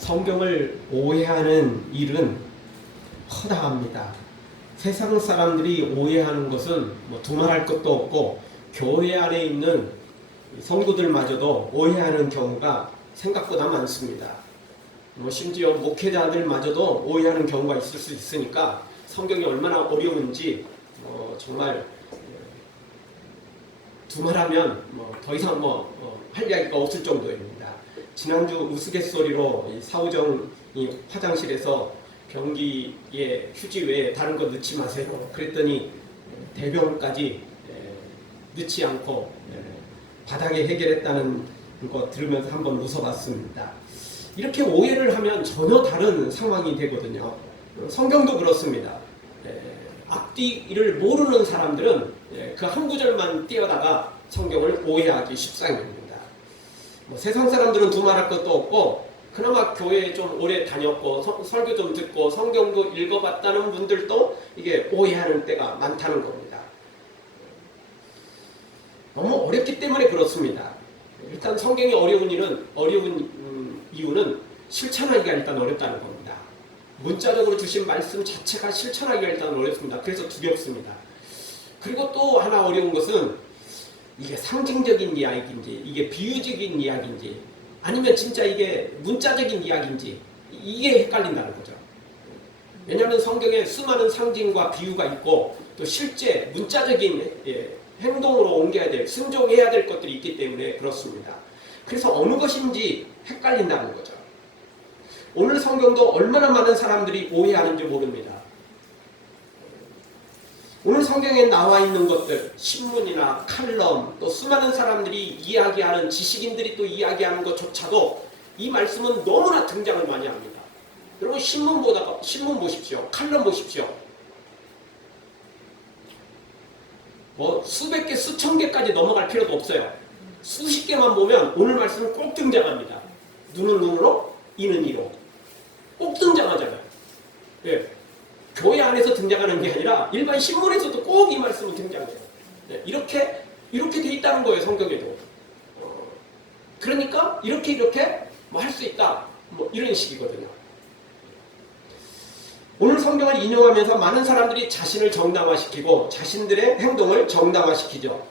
성경을 오해하는 일은 허다합니다. 세상 사람들이 오해하는 것은 두말할 것도 없고 교회 안에 있는 성도들마저도 오해하는 경우가 생각보다 많습니다. 심지어 목회자들마저도 오해하는 경우가 있을 수 있으니까 성경이 얼마나 어려운지 정말 두말하면 더 이상 할 이야기가 없을 정도입니다. 지난주 우스갯소리로 사우정이 화장실에서 변기에 휴지 외에 다른 거 넣지 마세요. 그랬더니 대변까지 넣지 않고 바닥에 해결했다는 거 들으면서 한번 웃어봤습니다. 이렇게 오해를 하면 전혀 다른 상황이 되거든요. 성경도 그렇습니다. 앞뒤를 모르는 사람들은 그 한 구절만 띄어다가 성경을 오해하기 십상입니다. 세상 사람들은 두말할 것도 없고 그나마 교회에 좀 오래 다녔고 설교 좀 듣고 성경도 읽어봤다는 분들도 이게 오해하는 때가 많다는 겁니다. 너무 어렵기 때문에 그렇습니다. 일단 성경이 어려운 이유는 실천하기가 일단 어렵다는 겁니다. 문자적으로 주신 말씀 자체가 실천하기가 일단 어렵습니다. 그래서 두렵습니다. 그리고 또 하나 어려운 것은 이게 상징적인 이야기인지 이게 비유적인 이야기인지 아니면 진짜 이게 문자적인 이야기인지 이게 헷갈린다는 거죠. 왜냐하면 성경에 수많은 상징과 비유가 있고 또 실제 문자적인 행동으로 옮겨야 될, 순종해야 될 것들이 있기 때문에 그렇습니다. 그래서 어느 것인지 헷갈린다는 거죠. 오늘 성경도 얼마나 많은 사람들이 오해하는지 모릅니다. 오늘 성경에 나와 있는 것들, 신문이나 칼럼, 또 수많은 사람들이 이야기하는 지식인들이 또 이야기하는 것조차도 이 말씀은 너무나 등장을 많이 합니다. 여러분 신문 보십시오. 칼럼 보십시오. 수백 개, 수천 개까지 넘어갈 필요도 없어요. 수십 개만 보면 오늘 말씀은 꼭 등장합니다. 눈은 눈으로, 이는 이로. 꼭 등장하잖아요. 예. 교회 안에서 등장하는 게 아니라 일반 신문에서도 꼭 이 말씀이 등장해요. 예. 이렇게 돼 있다는 거예요, 성경에도. 그러니까 이렇게 할 수 있다. 이런 식이거든요. 오늘 성경을 인용하면서 많은 사람들이 자신을 정당화시키고 자신들의 행동을 정당화시키죠.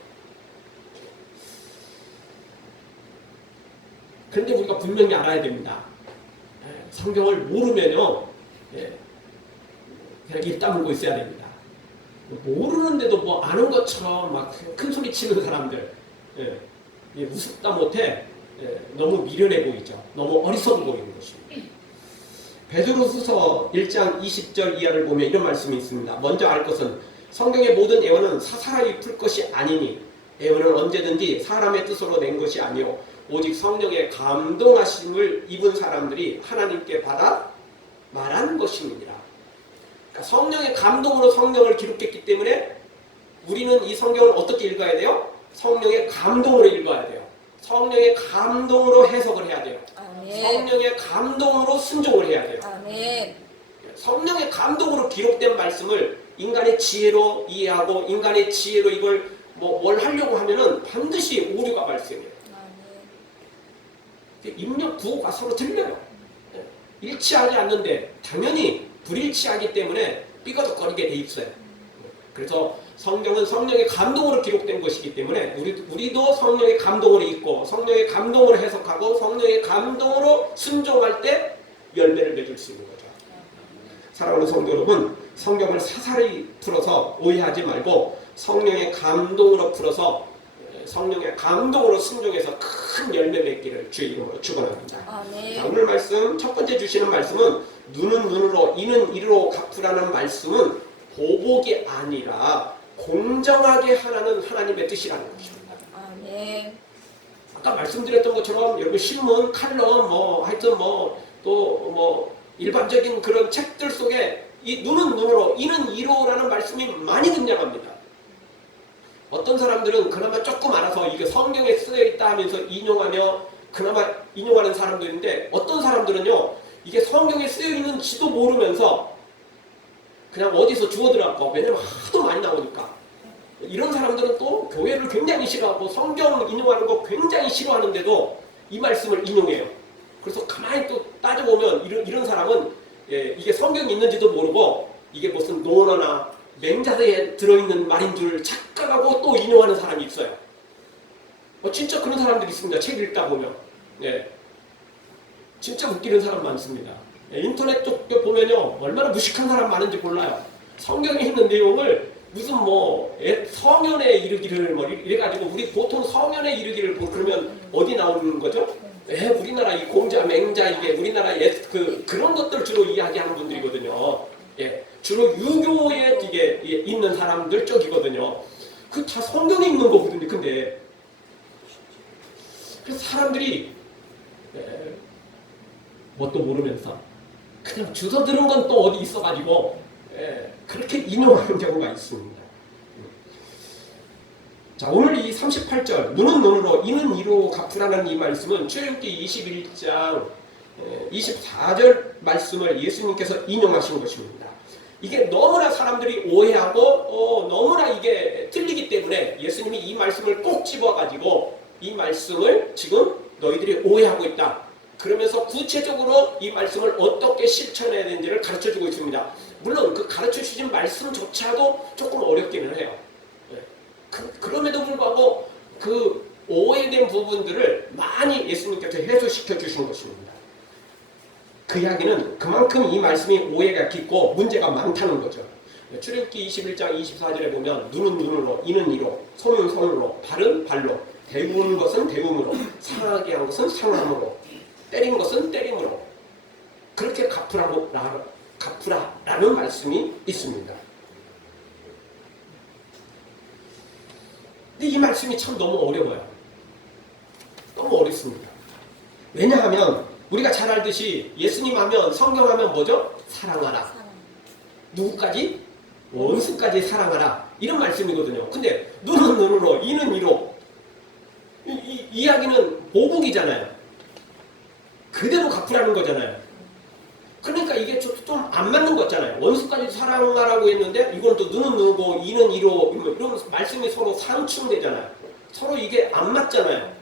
그런데 우리가 분명히 알아야 됩니다. 성경을 모르면요, 그냥 입 다물고 있어야 됩니다. 모르는데도 아는 것처럼 막 큰 소리 치는 사람들, 우습다 못해 너무 미련해 보이죠. 너무 어리석어 보이는 것입니다. 베드로후서 1장 20절 이하를 보면 이런 말씀이 있습니다. 먼저 알 것은 성경의 모든 예언은 사사라이 풀 것이 아니니 예언은 언제든지 사람의 뜻으로 낸 것이 아니요 오직 성령의 감동하심을 입은 사람들이 하나님께 받아 말한 것입니다. 그러니까 성령의 감동으로 성경을 기록했기 때문에 우리는 이 성경을 어떻게 읽어야 돼요? 성령의 감동으로 읽어야 돼요. 성령의 감동으로 해석을 해야 돼요. 아멘. 성령의 감동으로 순종을 해야 돼요. 아멘. 성령의 감동으로 기록된 말씀을 인간의 지혜로 이해하고 인간의 지혜로 이걸 뭘 하려고 하면은 반드시 오류가 발생해요. 입력 구호가 서로 틀려요. 일치하지 않는데 당연히 불일치하기 때문에 삐거덕거리게 돼 있어요. 그래서 성경은 성령의 감동으로 기록된 것이기 때문에 우리도 성령의 감동으로 읽고 성령의 감동으로 해석하고 성령의 감동으로 순종할 때 열매를 맺을 수 있는 거죠. 사랑하는 성도 여러분, 성경을 사사리 풀어서 오해하지 말고 성령의 감동으로 풀어서 성령의 감동으로 순종해서 큰 열매 맺기를 주의 이름으로 축원합니다. 자, 오늘 말씀 첫 번째 주시는 말씀은 눈은 눈으로 이는 이로 갚으라는 말씀은 보복이 아니라 공정하게 하라는 하나님의 뜻이라는 것입니다. 아까 말씀드렸던 것처럼 여러분 신문, 칼럼, 하여튼 또 일반적인 그런 책들 속에 이 눈은 눈으로 이는 이로라는 말씀이 많이 등장합니다. 어떤 사람들은 그나마 조금 알아서 이게 성경에 쓰여 있다 하면서 인용하며 그나마 인용하는 사람도 있는데 어떤 사람들은요 이게 성경에 쓰여 있는지도 모르면서 그냥 어디서 주워들어갖고 왜냐면 하도 많이 나오니까 이런 사람들은 또 교회를 굉장히 싫어하고 성경 인용하는 거 굉장히 싫어하는데도 이 말씀을 인용해요. 그래서 가만히 또 따져보면 이런 사람은 이게 성경이 있는지도 모르고 이게 무슨 논어나 맹자대에 들어있는 말인 줄 착각하고 또 인용하는 사람이 있어요. 진짜 그런 사람들이 있습니다. 책 읽다 보면. 진짜 웃기는 사람 많습니다. 인터넷 쪽 보면요, 얼마나 무식한 사람 많은지 몰라요. 성경에 있는 내용을 무슨 성현에 이르기를 이래가지고, 우리 보통 성현에 이르기를 그러면 어디 나오는 거죠? 우리나라 이 공자, 맹자, 이게 우리나라의 그런 것들 주로 이야기하는 분들이거든요. 주로 유교에 이게 있는 사람들 쪽이거든요. 그 다 성경에 있는 거거든요. 근데 그래서 사람들이 뭣도 모르면서 그냥 주워 들은 건 또 어디 있어가지고 그렇게 인용하는 경우가 있습니다. 자, 오늘 이 38절 눈은 눈으로 이는 이로 갚으라는 이 말씀은 출애굽기 21장 24절 말씀을 예수님께서 인용하신 것입니다. 이게 너무나 사람들이 오해하고 너무나 이게 틀리기 때문에 예수님이 이 말씀을 꼭 집어가지고 이 말씀을 지금 너희들이 오해하고 있다. 그러면서 구체적으로 이 말씀을 어떻게 실천해야 되는지를 가르쳐주고 있습니다. 물론 그 가르쳐주신 말씀조차도 조금 어렵기는 해요. 그럼에도 불구하고 그 오해된 부분들을 많이 예수님께서 해소시켜 주신 것입니다. 그 이야기는 그만큼 이 말씀이 오해가 깊고 문제가 많다는 거죠. 출애굽기 21장 24절에 보면 눈은 눈으로, 이는 이로, 손은 손으로, 발은 발로, 데운 것은 데움으로, 상하게 한 것은 상함으로, 때린 것은 때림으로 그렇게 갚으라라는 말씀이 있습니다. 근데 이 말씀이 참 너무 어려워요. 너무 어렵습니다. 왜냐하면 우리가 잘 알듯이 예수님 하면, 성경 하면 뭐죠? 사랑하라. 누구까지? 원수까지 사랑하라. 이런 말씀이거든요. 근데 눈은 눈으로, 이는 이로. 이 이야기는 보복이잖아요. 그대로 갚으라는 거잖아요. 그러니까 이게 좀 안 맞는 거잖아요. 원수까지 사랑하라고 했는데 이건 또 눈은 눈고 이는 이로, 이런 말씀이 서로 상충되잖아요. 서로 이게 안 맞잖아요.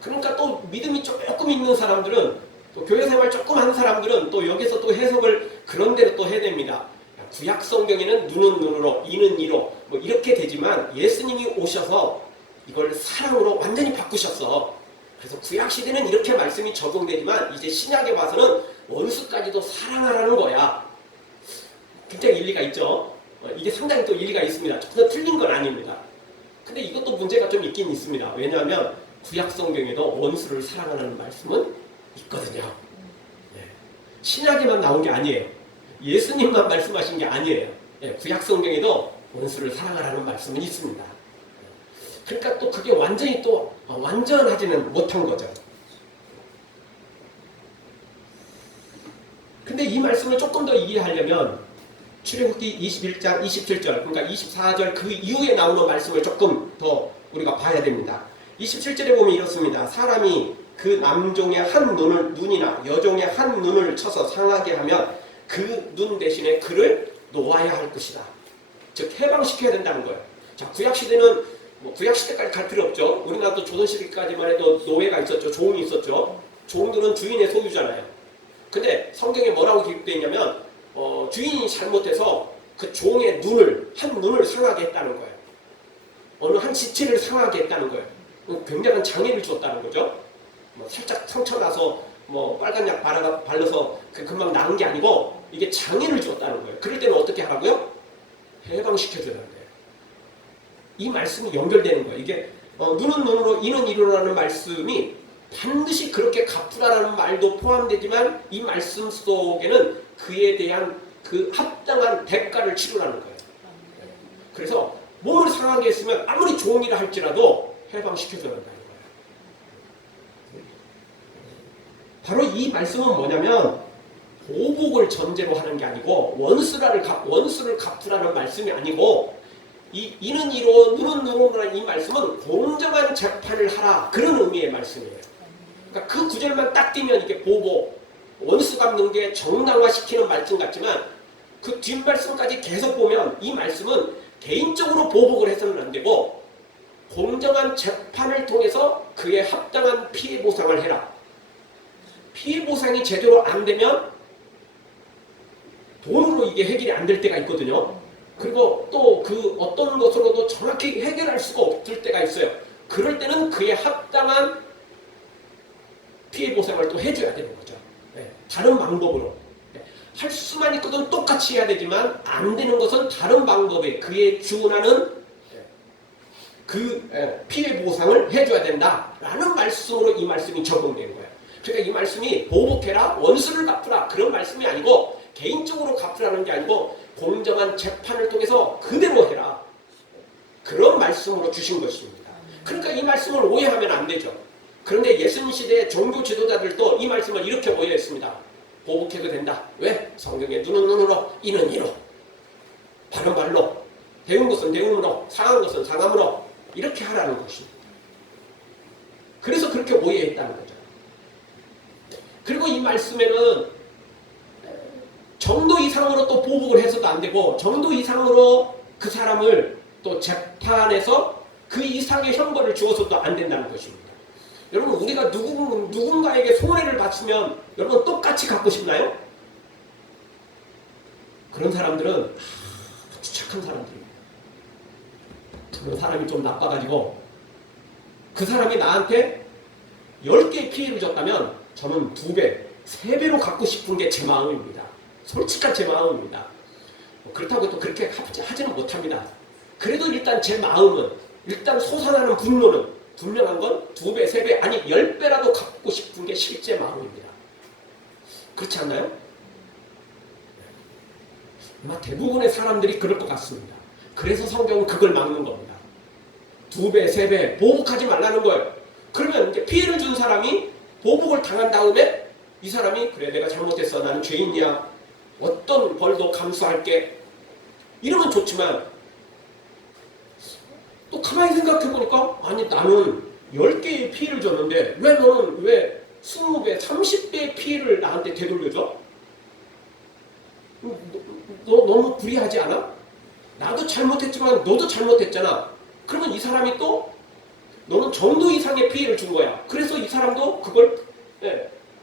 그러니까 또 믿음이 조금 있는 사람들은, 또 교회 생활 조금 한 사람들은 또 여기서 또 해석을 그런 대로 또 해야 됩니다. 구약 성경에는 눈은 눈으로, 이는 이로 이렇게 되지만 예수님이 오셔서 이걸 사랑으로 완전히 바꾸셨어. 그래서 구약 시대는 이렇게 말씀이 적용되지만 이제 신약에 와서는 원수까지도 사랑하라는 거야. 굉장히 일리가 있죠. 이게 상당히 또 일리가 있습니다. 전혀 틀린 건 아닙니다. 근데 이것도 문제가 좀 있긴 있습니다. 왜냐하면 구약 성경에도 원수를 사랑하라는 말씀은 있거든요. 신약에만 나온 게 아니에요. 예수님만 말씀하신 게 아니에요. 구약 성경에도 원수를 사랑하라는 말씀은 있습니다. 그러니까 또 그게 완전히 또 완전하지는 못한 거죠. 근데 이 말씀을 조금 더 이해하려면 출애굽기 21장 27절, 그러니까 24절 그 이후에 나오는 말씀을 조금 더 우리가 봐야 됩니다. 27절에 보면 이렇습니다. 사람이 그 남종의 한 눈이나 여종의 한 눈을 쳐서 상하게 하면 그 눈 대신에 그를 놓아야 할 것이다. 즉 해방시켜야 된다는 거예요. 자, 구약시대는 구약시대까지 갈 필요 없죠. 우리나라도 조선시대까지만 해도 노예가 있었죠. 종이 있었죠. 종들은 주인의 소유잖아요. 근데 성경에 뭐라고 기록되어 있냐면 주인이 잘못해서 그 종의 한 눈을 상하게 했다는 거예요. 어느 한 지체를 상하게 했다는 거예요. 굉장한 장애를 주었다는 거죠. 살짝 상처 나서 빨간 약 발라서 금방 나은 게 아니고 이게 장애를 주었다는 거예요. 그럴 때는 어떻게 하라고요? 해방시켜줘야 돼요. 이 말씀이 연결되는 거예요. 이게 눈은 눈으로, 이는 이로라는 말씀이 반드시 그렇게 갚으라라는 말도 포함되지만 이 말씀 속에는 그에 대한 그 합당한 대가를 치르라는 거예요. 그래서 몸을 상하게 했으면 아무리 좋은 일을 할지라도 해방시켜줘야 한다는 거예요. 바로 이 말씀은 뭐냐면 보복을 전제로 하는 게 아니고 원수를 갚으라는 말씀이 아니고 이는 이로 눈은 눈으로라는 이 말씀은 공정한 재판을 하라, 그런 의미의 말씀이에요. 그러니까 그 구절만 딱 띄면 이게 보복, 원수 갚는 게 정당화시키는 말씀 같지만 그 뒷말씀까지 계속 보면 이 말씀은 개인적으로 보복을 해서는 안 되고 공정한 재판을 통해서 그에 합당한 피해 보상을 해라. 피해 보상이 제대로 안 되면 돈으로 이게 해결이 안 될 때가 있거든요. 그리고 또 그 어떤 것으로도 정확히 해결할 수가 없을 때가 있어요. 그럴 때는 그에 합당한 피해 보상을 또 해줘야 되는 거죠. 네, 다른 방법으로. 네, 할 수만 있거든 똑같이 해야 되지만 안 되는 것은 다른 방법에 그에 준하는 그 피해 보상을 해줘야 된다라는 말씀으로 이 말씀이 적용된 거예요. 그러니까 이 말씀이 보복해라, 원수를 갚으라 그런 말씀이 아니고 개인적으로 갚으라는 게 아니고 공정한 재판을 통해서 그대로 해라. 그런 말씀으로 주신 것입니다. 그러니까 이 말씀을 오해하면 안 되죠. 그런데 예수님 시대의 종교 지도자들도 이 말씀을 이렇게 오해했습니다. 보복해도 된다. 왜? 성경에 눈은 눈으로, 이는 이로, 발은 발로, 배운 것은 배움으로, 상한 것은 상함으로 이렇게 하라는 것입니다. 그래서 그렇게 오해했다는 거죠. 그리고 이 말씀에는 정도 이상으로 또 보복을 해서도 안 되고 정도 이상으로 그 사람을 또 재판에서 그 이상의 형벌을 주어서도 안 된다는 것입니다. 여러분 우리가 누군가에게 손해를 받으면 여러분 똑같이 갚고 싶나요? 그런 사람들은 아주 착한 사람들입니다. 그런 사람이 좀 나빠가지고 그 사람이 나한테 10개의 피해를 줬다면 저는 2배, 3배로 갚고 싶은 게 제 마음입니다. 솔직한 제 마음입니다. 그렇다고 또 그렇게 하지는 못합니다. 그래도 일단 제 마음은 일단 솟아나는 분노는 분명한 건 2배, 3배 아니 10배라도 갚고 싶은 게 실제 마음입니다. 그렇지 않나요? 아마 대부분의 사람들이 그럴 것 같습니다. 그래서 성경은 그걸 막는 겁니다. 2배, 3배 보복하지 말라는 거예요. 그러면 이제 피해를 준 사람이 보복을 당한 다음에 이 사람이 그래 내가 잘못했어 나는 죄인이야 어떤 벌도 감수할게 이러면 좋지만 또 가만히 생각해보니까 아니 나는 10개의 피해를 줬는데 왜 너는 왜 20배, 30배의 피해를 나한테 되돌려줘? 너 너무 불의하지 않아? 나도 잘못했지만 너도 잘못했잖아. 그러면 이 사람이 또 너는 정도 이상의 피해를 준 거야. 그래서 이 사람도 그걸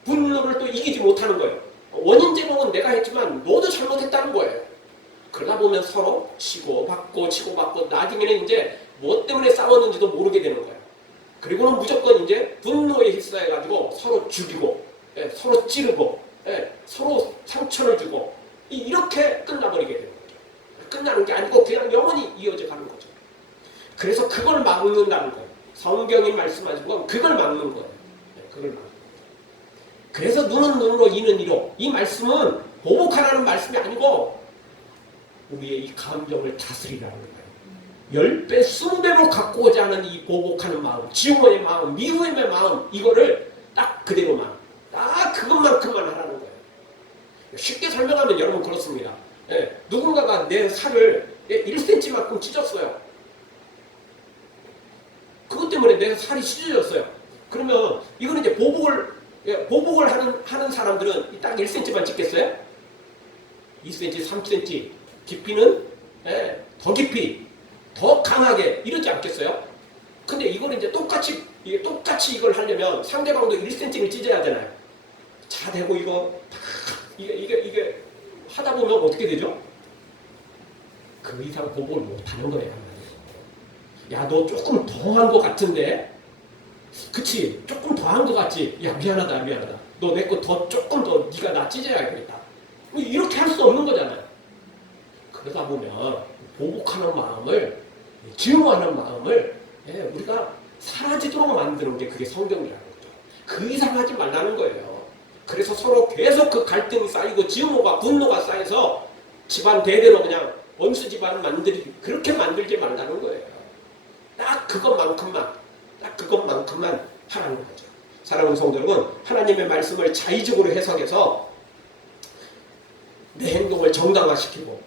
분노를 또 이기지 못하는 거예요. 원인 제공은 내가 했지만 너도 잘못했다는 거예요. 그러다 보면 서로 치고받고 나중에는 이제 뭐 때문에 싸웠는지도 모르게 되는 거예요. 그리고는 무조건 이제 분노에 휩싸여가지고 서로 죽이고 서로 찌르고 서로 상처를 주고 이렇게 끝나버리게 되는 거죠. 끝나는 게 아니고 그냥 영원히 이어져 가는 거죠. 그래서 그걸 막는다는 거예요. 성경이 말씀하신 건 그걸 막는 거예요. 그걸 막는 거예요. 그래서 눈은 눈으로 이는 이로 이 말씀은 보복하라는 말씀이 아니고 우리의 이 감정을 다스리라는 거예요. 10배, 20배로 갖고자 하는 이 보복하는 마음, 증오의 마음, 미움의 마음 이거를 딱 그대로만 딱 그것만큼만 하라는 거예요. 쉽게 설명하면 여러분 그렇습니다. 누군가가 내 살을 1cm만큼 찢었어요. 그것 때문에 내 살이 찢어졌어요. 그러면 이거는 이제 보복을 하는 사람들은 딱 1cm만 찢겠어요? 2cm, 3cm 깊이는 더 깊이, 더 강하게 이러지 않겠어요? 근데 이걸 이제 똑같이 이걸 하려면 상대방도 1cm를 찢어야 되나요? 자 대고 이게 하다 보면 어떻게 되죠? 그 이상 보복을 못 하는 거예요. 야, 너 조금 더 한 것 같은데? 그치? 조금 더 한 것 같지? 야, 미안하다. 너 내 거 조금 더 네가 나 찢어야겠다. 이렇게 할 수 없는 거잖아요. 그러다 보면 보복하는 마음을, 증오하는 마음을 우리가 사라지도록 만드는 게 그게 성경이라는 거죠. 그 이상 하지 말라는 거예요. 그래서 서로 계속 그 갈등이 쌓이고 증오가 분노가 쌓여서 집안 대대로 그냥 원수 집안을 그렇게 만들지 말라는 거예요. 딱 그것만큼만 하라는 거죠. 사랑하는 성도 여러분, 하나님의 말씀을 자의적으로 해석해서 내 행동을 정당화시키고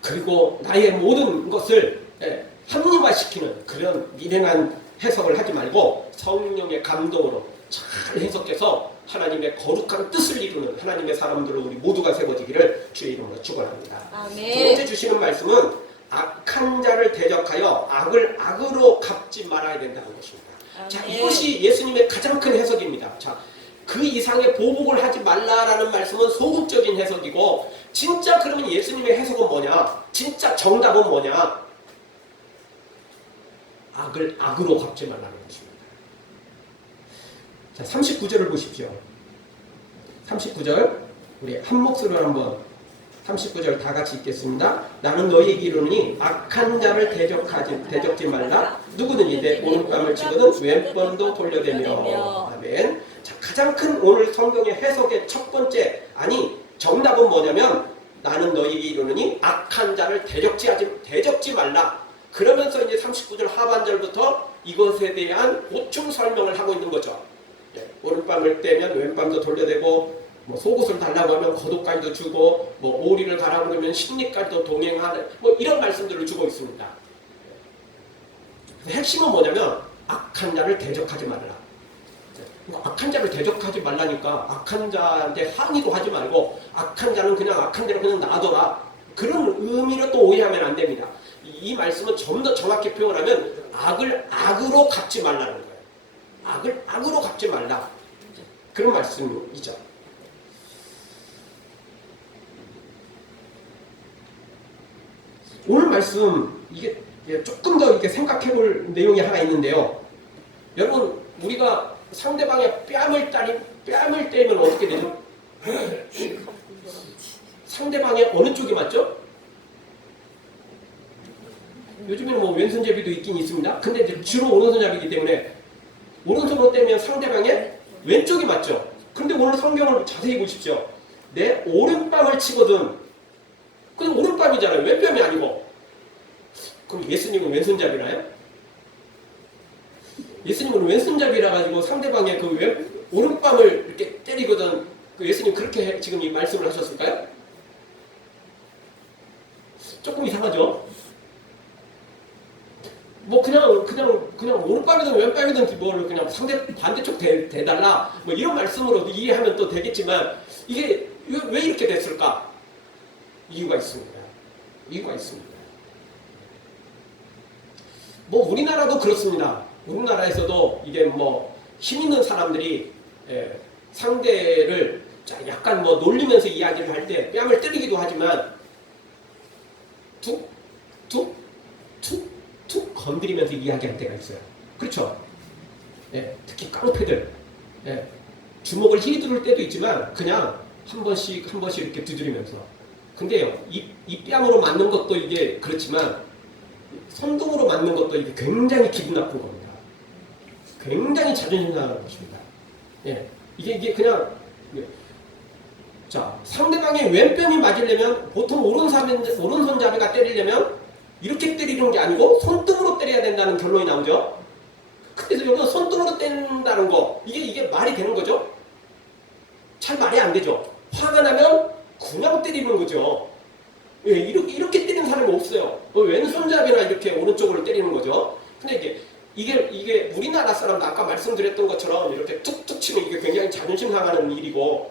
그리고 나의 모든 것을 합리화시키는 그런 미련한 해석을 하지 말고 성령의 감동으로 잘 해석해서 하나님의 거룩한 뜻을 이루는 하나님의 사람들로 우리 모두가 세워지기를 주의 이름으로 축원합니다. 두 번째 주시는 말씀은 악한 자를 대적하여 악을 악으로 갚지 말아야 된다는 것입니다. 자, 이것이 예수님의 가장 큰 해석입니다. 자, 그 이상의 보복을 하지 말라라는 말씀은 소극적인 해석이고, 진짜 그러면 예수님의 해석은 뭐냐? 진짜 정답은 뭐냐? 악을 악으로 갚지 말라는 것입니다. 자, 39절을 보십시오. 39절 우리 한 목소리로 한번 39절 다 같이 읽겠습니다. 나는 너희에게 이르노니 악한 자를 대적지 말라. 누구든지 내 오른뺨을 치거든 왼뺨도 돌려대며. 아멘. 자, 가장 큰 오늘 성경의 해석의 첫 번째, 아니 정답은 뭐냐면 나는 너희에게 이르노니 악한 자를 대적지 말라. 그러면서 이제 39절 하반절부터 이것에 대한 보충 설명을 하고 있는 거죠. 오른뺨을 떼면 왼뺨도 돌려대고, 뭐 속옷을 달라고 하면 겉옷까지도 주고, 뭐 오리를 가라 그러면 십리까지도 동행하는, 뭐 이런 말씀들을 주고 있습니다. 핵심은 뭐냐면 악한 자를 대적하지 말라. 악한 자를 대적하지 말라니까 악한 자한테 항의도 하지 말고 악한 자는 그냥 악한 대로 그냥 놔둬라, 그런 의미로 또 오해하면 안 됩니다. 이 말씀은 좀 더 정확히 표현하면 악을 악으로 갚지 말라는 거예요. 악을 악으로 갚지 말라, 그런 말씀이죠. 오늘 말씀 이게 조금 더 이렇게 생각해 볼 내용이 하나 있는데요. 여러분, 우리가 상대방의 뺨을 때리면 어떻게 되죠? 상대방의 어느 쪽이 맞죠? 요즘에는 뭐 왼손잡이도 있긴 있습니다. 근데 이제 주로 오른손잡이기 때문에 오른손으로 떼면 상대방의 왼쪽이 맞죠? 근데 오늘 성경을 자세히 보십시오. 내 오른뺨을 치거든. 그냥 오른뺨이잖아요. 왼뺨이 아니고. 그럼 예수님은 왼손잡이나요? 예수님은 왼손잡이라 가지고 상대방의 그 오른뺨을 이렇게 때리거든. 그 예수님 그렇게 지금 이 말씀을 하셨을까요? 조금 이상하죠? 뭐 그냥 오른뺨이든 왼뺨이든 뭐 그냥 상대 반대쪽 대달라 뭐 이런 말씀으로 이해하면 또 되겠지만, 이게 왜 이렇게 됐을까? 이유가 있습니다. 뭐 우리나라도 그렇습니다. 우리나라에서도 이게 뭐 힘 있는 사람들이 상대를 약간 뭐 놀리면서 이야기를 할 때 뺨을 때리기도 하지만 툭 건드리면서 이야기할 때가 있어요. 그렇죠? 특히 깡패들 주먹을 휘두를 때도 있지만 그냥 한 번씩 이렇게 두드리면서. 근데요, 이 뺨으로 맞는 것도 이게 그렇지만 손등으로 맞는 것도 이게 굉장히 기분 나쁜 겁니다. 굉장히 자존심 상하는 것입니다. 이게 그냥 자, 상대방의 왼뺨이 맞으려면 보통 오른손잡이가 때리려면 이렇게 때리는 게 아니고 손등으로 때려야 된다는 결론이 나오죠. 그래서 여기서 손등으로 때린다는 거, 이게 말이 되는 거죠? 잘 말이 안 되죠. 화가 나면 그냥 때리는 거죠. 이렇게 때리는 사람이 없어요. 왼손잡이나 이렇게 오른쪽으로 때리는 거죠. 근데 이게 우리나라 사람도 아까 말씀드렸던 것처럼 이렇게 툭툭 치면 이게 굉장히 자존심 상하는 일이고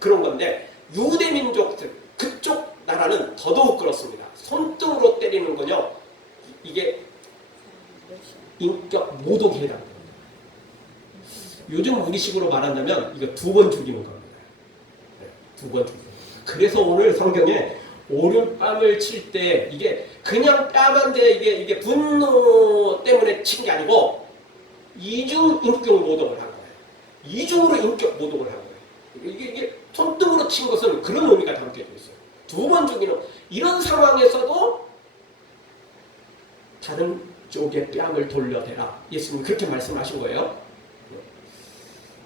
그런 건데, 유대민족들 그쪽 나라는 더더욱 그렇습니다. 손등으로 때리는 건요, 이게 인격 모독에 해당됩니다. 요즘 우리식으로 말한다면 이거 2번 죽이는 겁니다. 2번 죽이는. 그래서 오늘 성경에 오른뺨을 칠 때 이게 그냥 뺨한데 이게 분노 때문에 친 게 아니고 이중 인격 모독을 한 거예요. 이중으로 인격 모독을 한 거예요. 이게 손등으로 친 것은 그런 의미가 담겨져 있어요. 2번 죽이는, 이런 상황에서도 다른 쪽의 뺨을 돌려대라. 예수님 그렇게 말씀하신 거예요.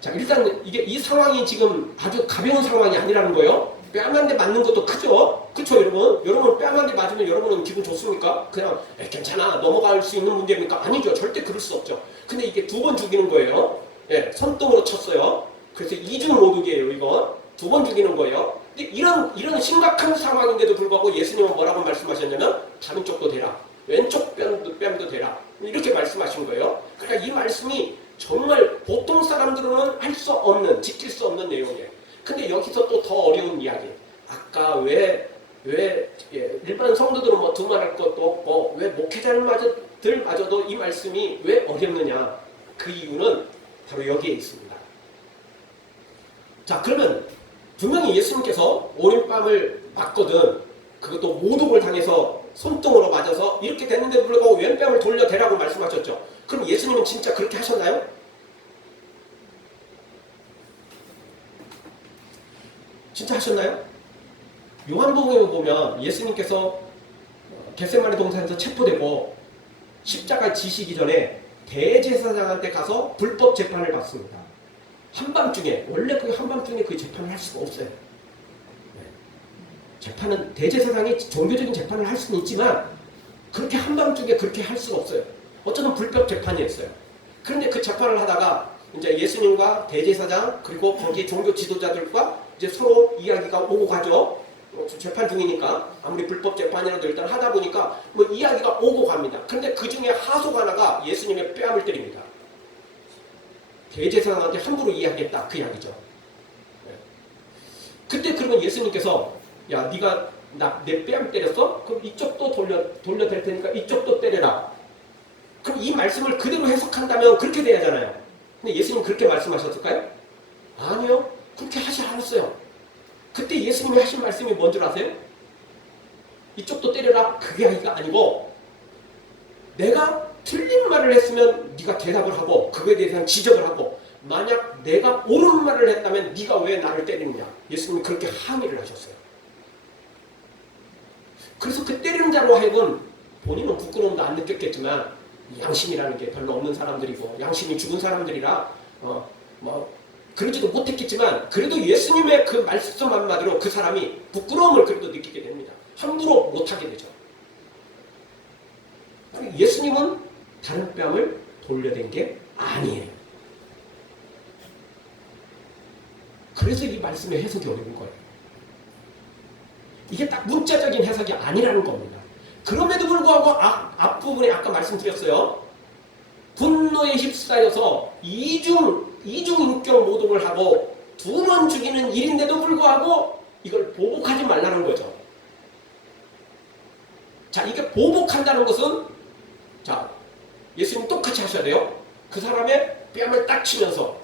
자, 일단 이 상황이 지금 아주 가벼운 상황이 아니라는 거예요. 뺨 한 대 맞는 것도 크죠? 그렇죠, 여러분? 여러분 뺨 한 대 맞으면 여러분은 기분 좋습니까? 그냥 괜찮아, 넘어갈 수 있는 문제입니까? 아니죠. 절대 그럴 수 없죠. 근데 이게 2번 죽이는 거예요. 손등으로 쳤어요. 그래서 이중 모독이에요, 이건. 2번 죽이는 거예요. 근데 이런 심각한 상황인데도 불구하고 예수님은 뭐라고 말씀하셨냐면 다른 쪽도 대라. 왼쪽 뺨도 대라. 이렇게 말씀하신 거예요. 그러니까 이 말씀이 정말 보통 사람들은 할 수 없는, 지킬 수 없는 내용이에요. 근데 여기서 또 더 어려운 이야기. 아까 왜 왜 일반 성도들은 뭐 두말할 것도 없고 왜 목회자들마저도 이 말씀이 왜 어렵느냐? 그 이유는 바로 여기에 있습니다. 자, 그러면 분명히 예수님께서 오른뺨을 맞거든 그것도 모독을 당해서 손등으로 맞아서 이렇게 됐는데도 불구하고 왼뺨을 돌려대라고 말씀하셨죠. 그럼 예수님은 진짜 그렇게 하셨나요? 진짜 하셨나요? 요한복음에 보면 예수님께서 겟세마네 동산에서 체포되고 십자가 지시기 전에 대제사장한테 가서 불법 재판을 받습니다. 한밤중에, 원래 그 한밤중에 그 재판을 할 수가 없어요. 재판은 대제사장이 종교적인 재판을 할 수는 있지만 그렇게 한밤중에 그렇게 할 수가 없어요. 어쩌면 불법 재판이었어요. 그런데 그 재판을 하다가 이제 예수님과 대제사장 그리고 거기 종교 지도자들과 이제 서로 이야기가 오고 가죠. 재판 중이니까 아무리 불법 재판이라도 일단 하다 보니까 뭐 이야기가 오고 갑니다. 그런데 그 중에 하속 하나가 예수님의 뺨을 때립니다. 대제사장한테 함부로 이야기했다 그 이야기죠. 그때 그러면 예수님께서 야 네가 내 뺨 때렸어? 그럼 이쪽도 돌려댈 테니까 이쪽도 때려라. 그럼 이 말씀을 그대로 해석한다면 그렇게 돼야 하잖아요. 근데 예수님 그렇게 말씀하셨을까요? 아니요. 그렇게 하지 않았어요. 그때 예수님이 하신 말씀이 뭔 줄 아세요? 이쪽도 때려라 그게 아니고 내가 틀린 말을 했으면 네가 대답을 하고 그거에 대해서는 지적을 하고 만약 내가 옳은 말을 했다면 네가 왜 나를 때리느냐. 예수님이 그렇게 항의를 하셨어요. 그래서 그 때리는 자로 하여금 본인은 부끄러움도 안 느꼈겠지만 양심이라는 게 별로 없는 사람들이고 양심이 죽은 사람들이라 그러지도 못했겠지만 그래도 예수님의 그 말씀 한마디로 그 사람이 부끄러움을 그래도 느끼게 됩니다. 함부로 못하게 되죠. 예수님은 다른 뺨을 돌려댄 게 아니에요. 그래서 이 말씀의 해석이 어려운 거예요. 이게 딱 문자적인 해석이 아니라는 겁니다. 그럼에도 불구하고 앞부분에 아까 말씀드렸어요. 분노에 휩싸여서 이중인격 모독을 하고 2번 죽이는 일인데도 불구하고 이걸 보복하지 말라는 거죠. 자, 이게 보복한다는 것은 자, 예수님 똑같이 하셔야 돼요. 그 사람의 뺨을 딱 치면서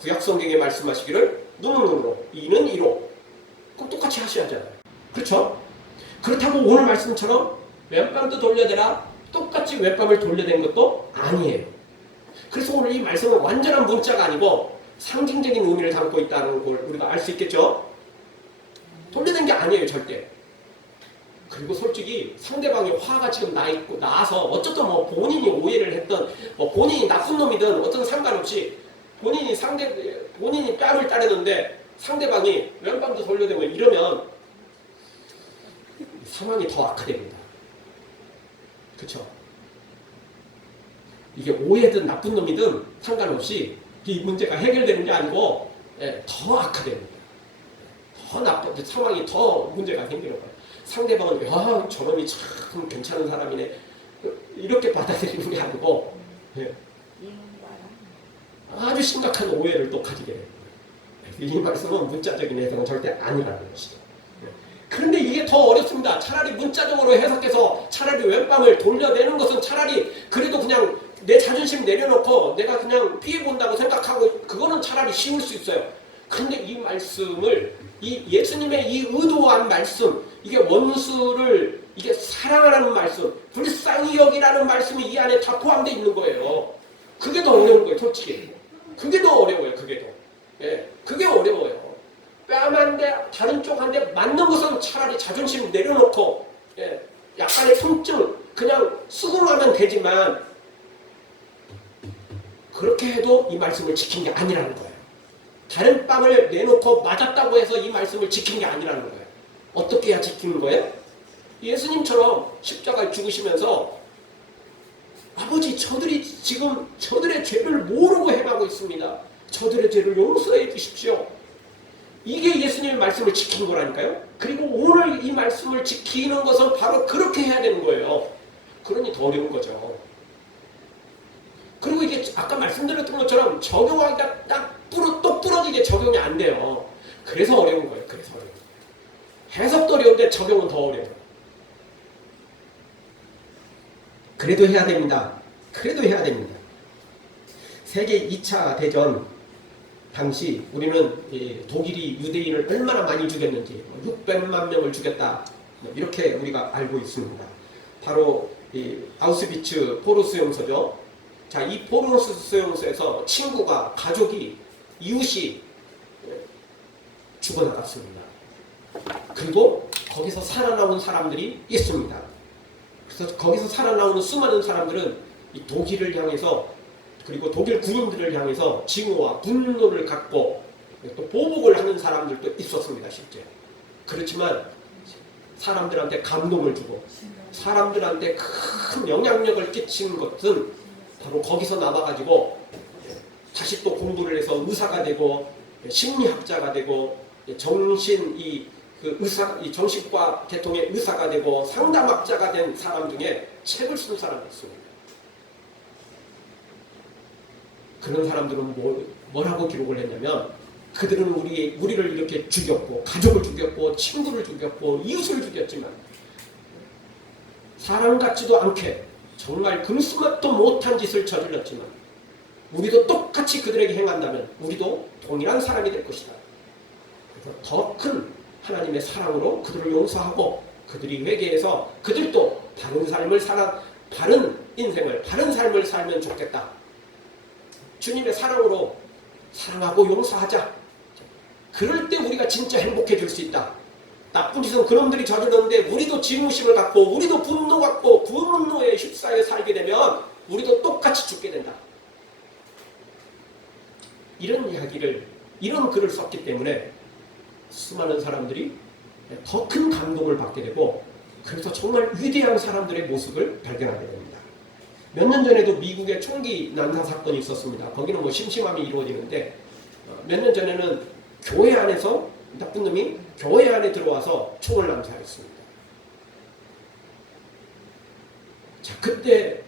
구약성경에 말씀하시기를 눈은 눈으로 이는 이로 그럼 똑같이 하셔야 하잖아요. 그렇죠? 그렇다고 오늘 말씀처럼 왼뺨도 돌려대라 똑같이 왼뺨을 돌려댄 것도 아니에요. 그래서 오늘 이 말씀은 완전한 문자가 아니고 상징적인 의미를 담고 있다는 걸 우리가 알 수 있겠죠? 돌려댄 게 아니에요 절대. 그리고 솔직히 상대방의 화가 지금 나서 어쨌든 뭐 본인이 오해를 했던 뭐 본인이 나쁜 놈이든 어떤 상관없이 본인이 뺨을 따르는데 상대방이 왼뺨도 돌려대고 이러면 상황이 더 악화됩니다. 그렇죠? 이게 오해든 나쁜 놈이든 상관없이 이 문제가 해결되는 게 아니고 더 악화됩니다. 더 나쁜 상황이 더 문제가 생기는 거예요. 상대방은 야 저놈이 참 괜찮은 사람이네 이렇게 받아들이는 게 아니고 아주 심각한 오해를 또 가지게 됩니다. 이 말씀은 문자적인 해석은 절대 아니라는 것이죠. 그런데 이게 더 어렵습니다. 차라리 문자적으로 해석해서 차라리 왼뺨을 돌려내는 것은 차라리 그래도 그냥 내 자존심 내려놓고 내가 그냥 피해본다고 생각하고 그거는 차라리 쉬울 수 있어요. 그런데 이 말씀을 이 예수님의 이 의도한 말씀 이게 원수를 이게 사랑하라는 말씀 불쌍히 여기라는 말씀이 이 안에 다 포함되어 있는 거예요. 그게 더 어려운 거예요. 솔직히 그게 더 어려워요. 그게 어려워요. 뺨 한 대, 다른 쪽 한 대 맞는 것은 차라리 자존심 내려놓고 약간의 통증 그냥 수긍하면 되지만 그렇게 해도 이 말씀을 지킨 게 아니라는 거예요. 다른 뺨을 내놓고 맞았다고 해서 이 말씀을 지킨 게 아니라는 거예요. 어떻게 해야 지키는 거예요? 예수님처럼 십자가에 죽으시면서 아버지 저들이 지금 저들의 죄를 모르고 행하고 있습니다. 저들의 죄를 용서해 주십시오. 이게 예수님의 말씀을 지키는 거라니까요. 그리고 오늘 이 말씀을 지키는 것은 바로 그렇게 해야 되는 거예요. 그러니 더 어려운 거죠. 그리고 이게 아까 말씀드렸던 것처럼 적용하기가 딱 부러지게 적용이 안 돼요. 그래서 어려운 거예요. 그래서 어려운 거예요. 해석도 어려운데 적용은 더 어려워요. 그래도 해야 됩니다. 그래도 해야 됩니다. 세계 2차 대전 당시 우리는 독일이 유대인을 얼마나 많이 죽였는지 600만 명을 죽였다. 이렇게 우리가 알고 있습니다. 바로 아우슈비츠 포로 수용소죠. 자, 이 포로 수용소에서 친구가, 가족이, 이웃이 죽어나갔습니다. 그리고 거기서 살아남은 사람들이 있습니다. 그래서 거기서 살아나오는 수많은 사람들은 이 독일을 향해서, 그리고 독일 군인들을 향해서 증오와 분노를 갖고 또 보복을 하는 사람들도 있었습니다. 실제. 그렇지만 사람들한테 감동을 주고 사람들한테 큰 영향력을 끼친 것은 바로 거기서 남아가지고 다시 또 공부를 해서 의사가 되고 심리학자가 되고 정신과 계통의 의사가 되고 상담학자가 된 사람 중에 책을 쓴 사람이 있습니다. 그런 사람들은 뭐라고 기록을 했냐면, 그들은 우리를 이렇게 죽였고, 가족을 죽였고, 친구를 죽였고, 이웃을 죽였지만 사람 같지도 않게 정말 금수맛도 못한 짓을 저질렀지만 우리도 똑같이 그들에게 행한다면 우리도 동일한 사람이 될 것이다. 그래서 더 큰 하나님의 사랑으로 그들을 용서하고 그들이 회개해서 그들도 바른 인생을, 바른 삶을 살면 좋겠다. 주님의 사랑으로 사랑하고 용서하자. 그럴 때 우리가 진짜 행복해질 수 있다. 나쁜 짓은 그놈들이 저질렀는데 우리도 증오심을 갖고 우리도 분노 갖고 분노에 휩싸여 살게 되면 우리도 똑같이 죽게 된다. 이런 글을 썼기 때문에 수많은 사람들이 더 큰 감동을 받게 되고, 그래서 정말 위대한 사람들의 모습을 발견하게 됩니다. 몇 년 전에도 미국의 총기 난사 사건이 있었습니다. 거기는 심심함이 이루어지는데, 몇 년 전에는 교회 안에서 나쁜 놈이 교회 안에 들어와서 총을 난사했습니다. 자, 그때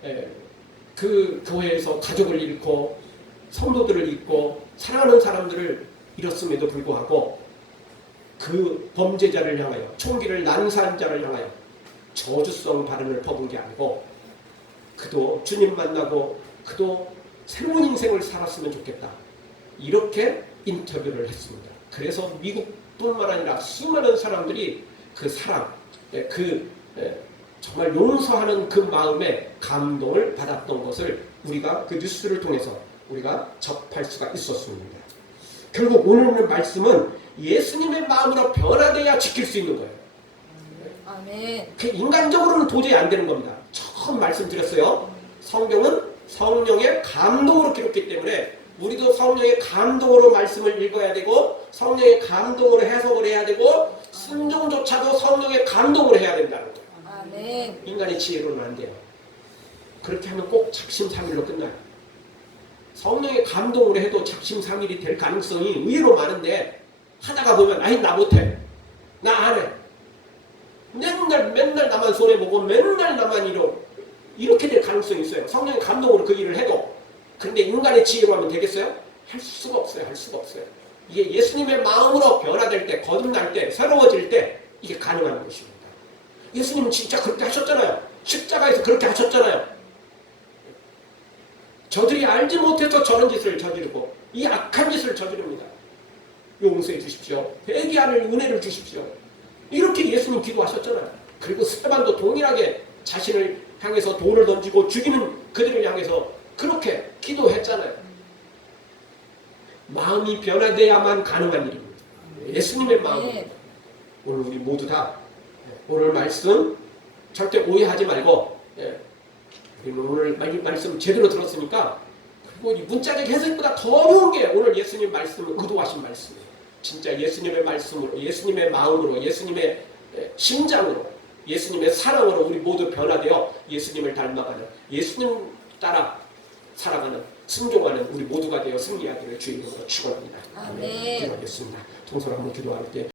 그 교회에서 가족을 잃고 성도들을 잃고 사랑하는 사람들을 잃었음에도 불구하고 그 범죄자를 향하여, 총기를 난사한 자를 향하여 저주성 발언을 퍼본 게 아니고, 그도 주님 만나고 그도 새로운 인생을 살았으면 좋겠다. 이렇게 인터뷰를 했습니다. 그래서 미국뿐만 아니라 수많은 사람들이 그 사랑, 정말 용서하는 그 마음에 감동을 받았던 것을 우리가 그 뉴스를 통해서 우리가 접할 수가 있었습니다. 결국 오늘 말씀은 예수님의 마음으로 변화되어야 지킬 수 있는 거예요. 아멘. 인간적으로는 도저히 안 되는 겁니다. 처음 말씀드렸어요. 성경은 성령의 감동으로 기록했기 때문에 우리도 성령의 감동으로 말씀을 읽어야 되고, 성령의 감동으로 해석을 해야 되고, 순종조차도 성령의 감동으로 해야 된다는 거예요. 아멘. 인간의 지혜로는 안 돼요. 그렇게 하면 꼭 작심삼일로 끝나요. 성령의 감동으로 해도 작심삼일이 될 가능성이 의외로 많은데, 하다가 보면 아이 나 못해, 나 안 해, 맨날 나만 손해보고 맨날 나만 이렇게 될 가능성이 있어요. 성령의 감동으로 그 일을 해도. 그런데 인간의 지혜로 하면 되겠어요? 할 수가 없어요. 이게 예수님의 마음으로 변화될 때, 거듭날 때, 새로워질 때 이게 가능한 것입니다. 예수님은 진짜 그렇게 하셨잖아요. 십자가에서 그렇게 하셨잖아요. 저들이 알지 못해서 저런 짓을 저지르고 이 악한 짓을 저지릅니다. 용서해 주십시오. 회개하는 은혜를 주십시오. 이렇게 예수님 기도하셨잖아요. 그리고 스테반도 동일하게 자신을 향해서 돌을 던지고 죽이는 그들을 향해서 그렇게 기도했잖아요. 마음이 변화돼야만 가능한 일입니다. 예수님의 마음. 오늘 우리 모두 다 오늘 말씀 절대 오해하지 말고, 우리는 오늘 말씀 제대로 들었으니까, 그리고 이 문자적 해석보다 더 어려운 게 오늘 예수님 말씀을 의도하신 말씀이에요. 진짜 예수님의 말씀으로, 예수님의 마음으로, 예수님의 심장으로, 예수님의 사랑으로 우리 모두 변화되어 예수님을 닮아가는, 예수님 따라 살아가는, 순종하는 우리 모두가 되어 승리하기를 주의 이름으로 축원합니다. 아멘. 기도하겠습니다. 통솔 한번 기도할 때